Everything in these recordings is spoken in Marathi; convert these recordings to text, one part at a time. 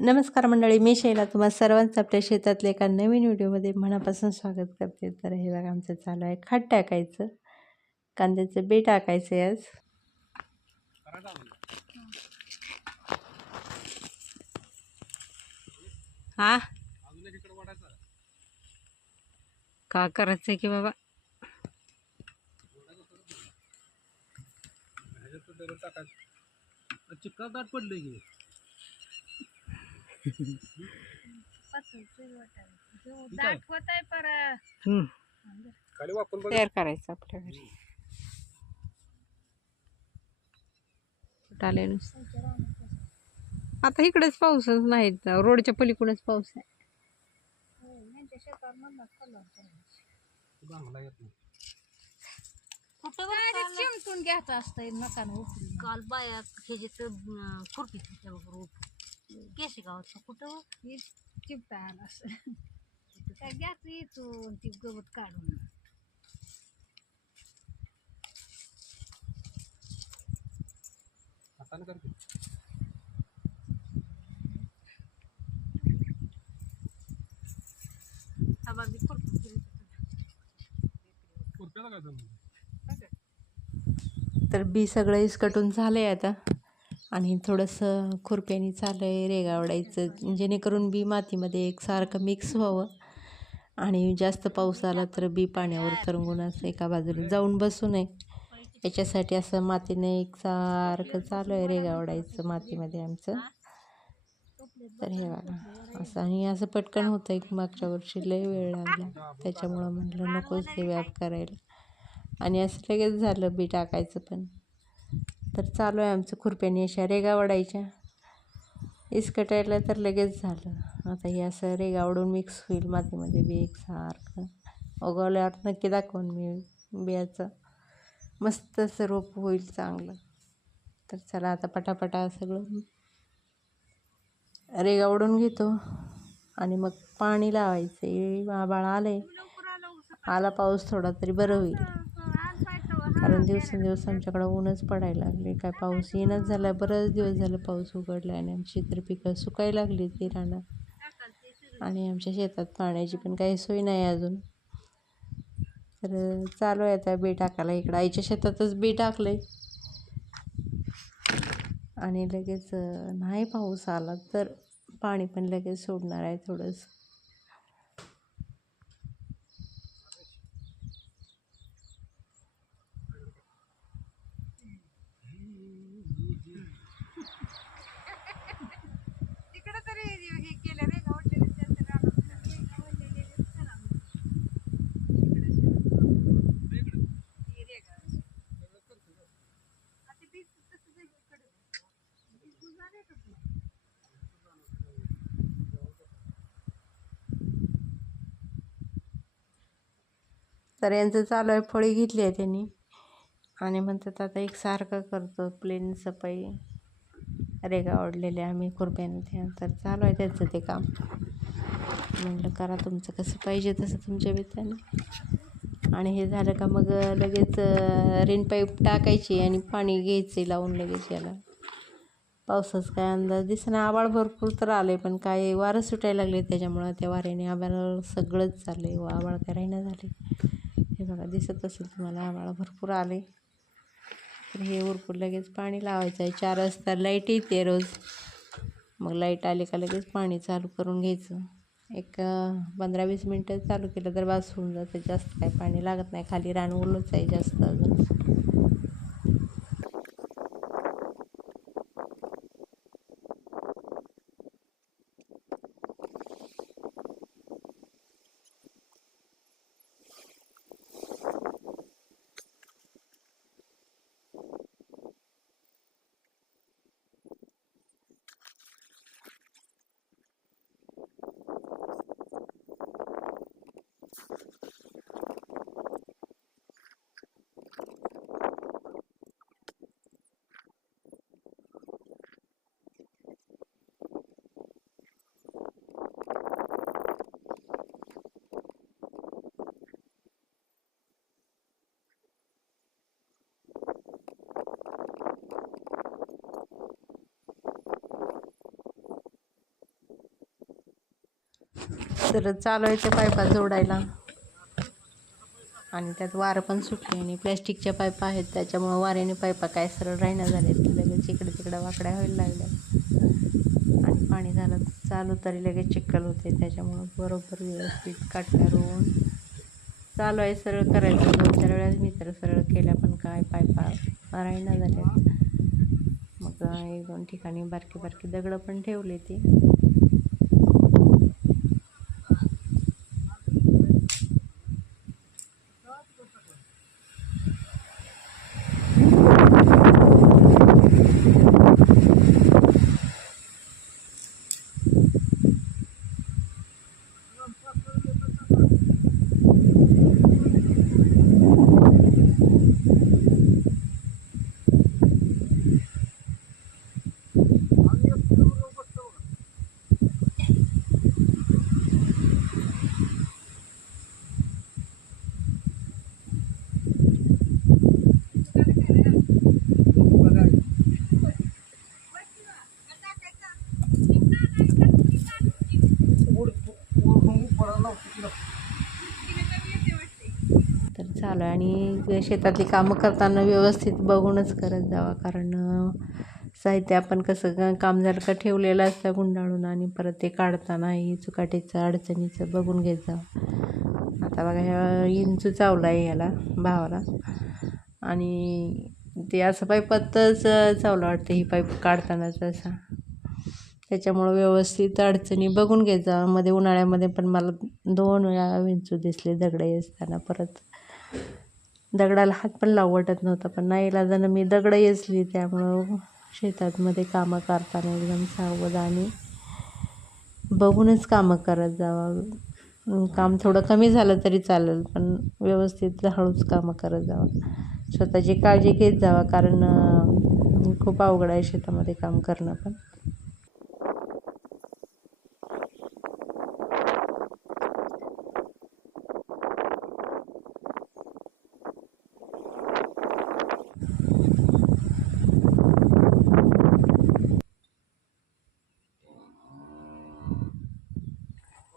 नमस्कार मंडळी मी शैला तुम्हा सर्वांचं आपल्या शेतातल्या एका नवीन व्हिडिओमध्ये मनापासून स्वागत करते. तर हे बघा आमचं चालू आहे खाट टाकायचं. कांद्याचं बे टाकायचं आज. हा? का करायचं की बाबा? चिक्का दाट पडले की हम्म. खाली वापरून बघ तयार करायचं आपल्या घरी. आले? आता इकडेच पाऊसच नाही रोडच्या पलीकडेच पाऊस आहे. चिमटून घ्यायचं असतंय मकान काल बाया ह्याच्यात खुरपी त्याबरोबर केसे गावात कुठं? हे चिमटा आला असं काय घ्यायचं इथून ती गवत काढून. हाताने करते हा बाबी खुरपी केली खुरप्याला काय जमलं तर बी सगळं इसकटून झालं आहे आता. आणि थोडंसं खुरप्यानी चालय आहे रेगावडायचं जेणेकरून बी मातीमध्ये एकसारखं मिक्स व्हावं. आणि जास्त पाऊस आला तर बी पाण्यावर तरंगून असं एका बाजूला जाऊन बसू नये. याच्यासाठी असं मातीने एकसारखं चालू आहे रेगावडायचं मातीमध्ये आमचं. तर हे बघा असं आणि असं पटकन होतं एक मागच्या वर्षी लय वेळ लागला. त्याच्यामुळं म्हटलं नकोच हे व्याप करायला. आणि असं लगेच झालं बी टाकायचं पण. तर चालू आहे आमचं खुरप्याने अशा रेगा वडायच्या. इसकटायला तर लगेच झालं. आता हे असं रेगा वडून मिक्स होईल मातीमध्ये बी एक सारखं. उगवल्यावर नक्की दाखवून मी बियाचं. मस्त असं रोप होईल चांगलं. तर चला आता पटापटा सगळं रेगा ओढून घेतो. आणि मग पाणी लावायचं. ये आबाळ आले आला पाऊस थोडा तरी बरं होईल. कारण दिवसेंदिवस आमच्याकडं ऊनच पडायला लागले. काय पाऊस येणंच झाला बरंच दिवस झालं पाऊस उघडला आणि आमची तर पिकं सुकायला लागली ती रानं आणि आमच्या शेतात पाण्याची पण काही सोय नाही अजून. तर चालू आहे आता बी टाकायला. इकडं आईच्या शेतातच बी टाकलं आणि लगेच नाही पाऊस आला तर पाणी पण लगेच सोडणार आहे थोडंसं तिकडे तरी हे केलं रे गावडलेले तर यांचं चालू आहे फळी घेतली आहे त्यांनी. आणि म्हणतात आता एक सारखं करतो प्लेन सफाई. रेगा ओढलेल्या आम्ही खुरप्यानं त्या. तर चालू आहे त्यांचं ते काम. म्हटलं करा तुमचं कसं पाहिजे तसं तुमच्या बेताने. आणि हे झालं का मग लगेच रेन पाईप टाकायची आणि पाणी घ्यायचे लावून लगेच याला. पावसाचा काय अंदाज दिसणं आबाळ भरपूर तर आले पण काय वारं सुटायला लागले त्याच्यामुळं त्या वाऱ्याने आबाळ सगळंच चाललं आहे व आबाळ काय राहिना झाले हे बघा दिसत असेल तुम्हाला आम्हाला भरपूर आले. तर हे उरकून लगेच पाणी लावायचं आहे. चार वाजता लाइट येते रोज. मग लाइट आली का लगेच पाणी चालू करून घ्यायचं. एक पंधरा वीस मिनटं चालू केलं तर बास होऊन जातं. जास्त काय पाणी लागत नाही. खाली रान उरलंच आहे जास्त अजून. तर चालू आहे ते पायपा जोडायला. आणि त्यात वारं पण सुटले आणि प्लॅस्टिकच्या पायपा आहेत त्याच्यामुळं वाऱ्याने पायपा काय सरळ राहिना झाल्यात. लगेच इकडे तिकडे वाकड्या व्हायला लागल्या. आणि पाणी झालं चालू तरी लगेच चिखल होते. त्याच्यामुळं बरोबर व्यवस्थित काटल्या रोवून चालू आहे सरळ करायचं. दोन चार वेळेस मी तर सरळ केल्या पण काय पायपा राहिना झाल्या मग एक दोन ठिकाणी बारकी बारकी दगडं पण ठेवली ती. तर चालू आहे आणि शेतातली कामं करताना व्यवस्थित बघूनच करत जावा कारण साहित्य आपण कसं काम झालं का ठेवलेलं असतं गुंडाळून आणि परत ते काढतानाही चुकाटीचं अडचणीचं बघून घेत जावं. आता बघा ह्या इंचू चावला आहे ह्याला भावाला. आणि ते असं पाईपातच चावलं वाटतं ही पाईप काढतानाच असा. त्याच्यामुळं व्यवस्थित अडचणी बघून घेत जावा. मध्ये उन्हाळ्यामध्ये पण मला दोन वेळा विंचू दिसले दगडे असताना परत. दगडाला हात पण लावू वाटत नव्हता पण नाही इलाजानं मी दगडं येचली त्यामुळं शेतातमध्ये कामं करताना एकदम सावधानी. बघूनच कामं करत जावा. काम थोडं कमी झालं तरी चालेल पण व्यवस्थित हळूच कामं करत जावा. स्वतःची काळजी घेत जावा कारण खूप अवघड आहे शेतामध्ये काम करणं पण.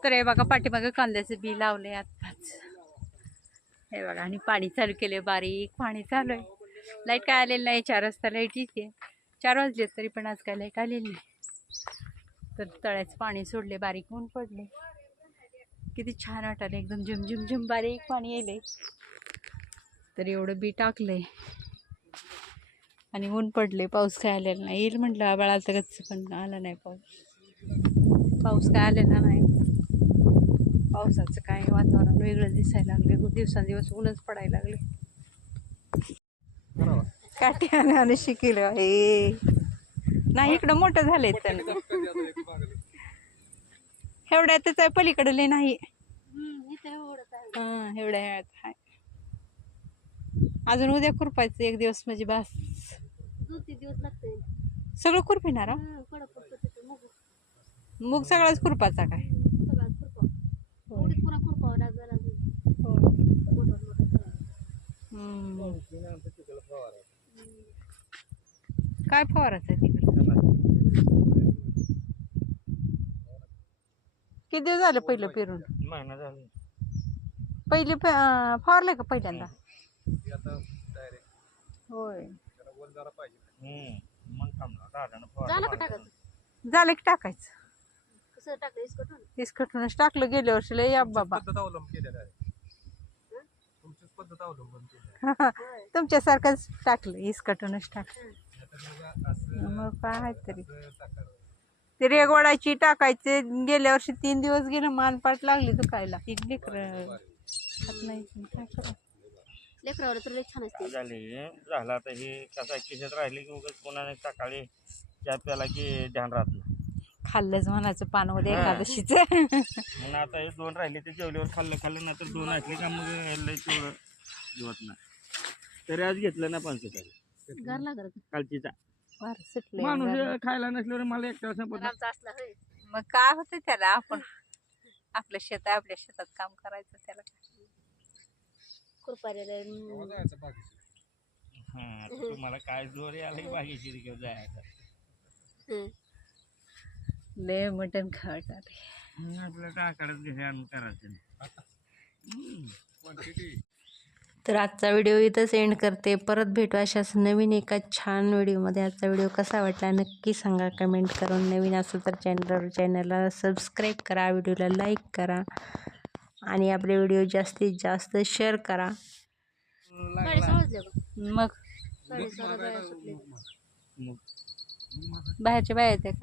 तर हे बघा पाठीमागं कांद्याचं बी लावले आत्ताच. हे बघा आणि पाणी चालू केले बारीक. पाणी चालू आहे लाइट काय आलेली नाही चार वाजता लाइट येते. चार वाजले तरी पण आज काय लाइट आलेली नाही. तर तळ्याचं पाणी सोडले बारीक ऊन पडले किती छान वाटायला एकदम झुम झुम झुम बारीक पाणी येले तर एवढं बी टाकलंय. आणि ऊन पडले पाऊस काय आलेला नाही. येईल म्हटलं आबाळाचं गच्च पण आला नाही पाऊस. पाऊस काय आलेला नाही. पावसाचं काय वातावरण वेगळं दिसायला लागले खूप दिवसांदिवस ऊनच पडायला लागले काट्याने आणि शिकेल. हे. नाही इकडं मोठं झालंय तर एवढ्यातच आहे पलीकडे लय नाही. हां एवढ्या आहे अजून उद्या खुरपायचं एक दिवस म्हणजे बस. सगळं खुरपिणार हा? मग. मग सगळाच खुरपाचा काय सगळा खुरपा एवढीच पुन्हा खुरपावं लागेल अजून मोठं मोठं सगळं. हम्म. काय फवाराचं आहे तिकडे? किती दिवस झाले पहिलं पेरून? महिना झाला. पहिले फवारलंय का पहिल्यांदा? होय. झालं का टाकायचं? झालं की टाकायचं. कसं टाकलं? इसकटून? इसकटूनच टाकलं. गेल्या वर्षी लय या बाबा पद्धत अवलंब केलेला आहे तुमचीच पद्धत अवलंबून केली तुमच्यासारखंच टाकलं इसकटूनच टाकलं. मग काय तरी. ते रेगवाडाची टाकायचे गेल्या वर्षी तीन दिवस गेलं मानपाट लागली दुखायला. ती लेकरं खात नाही काय लेकरावर तर लय छान असते. झाले. झालं आता हे कसं किशात राहिले की उगाच कोणाने सकाळी चहा प्याला की ध्यान राहत नाही. खाल्लंच म्हणायचं पान होते हा. एकादशीचं. आता हे दोन राहिले ते जेवल्यावर खाल्लं खाल्लं ना तर दोन असले का मग तेवढं जेवत नाही. तरी आज घेतलं ना पंचेचाळीस घर. कालचीचा. वार माणूस. हे खायला नसल्यावर मला असला होय. मग काय होतं त्याला? आपण आपलं शेत आहे आपल्या शेतात काम करायचं त्याला. खुरपायला हा तुम्हाला काय जोर आलं घेऊन जायचं. लय मटण टाकाडच घरी आणून करायचं. नाही. तर आजचा व्हिडिओ इथंच एंड करते. परत भेटू अशाच नवीन एका छान व्हिडिओमध्ये. आजचा व्हिडिओ कसा वाटला नक्की सांगा. कमेंट करून नवीन असेल तर चॅनल चॅनलला सबस्क्राईब करा. व्हिडिओला लाईक करा. आणि आपले व्हिडिओ जास्तीत जास्त शेअर करा. मग? बाहेरच्या बाहेर येते का?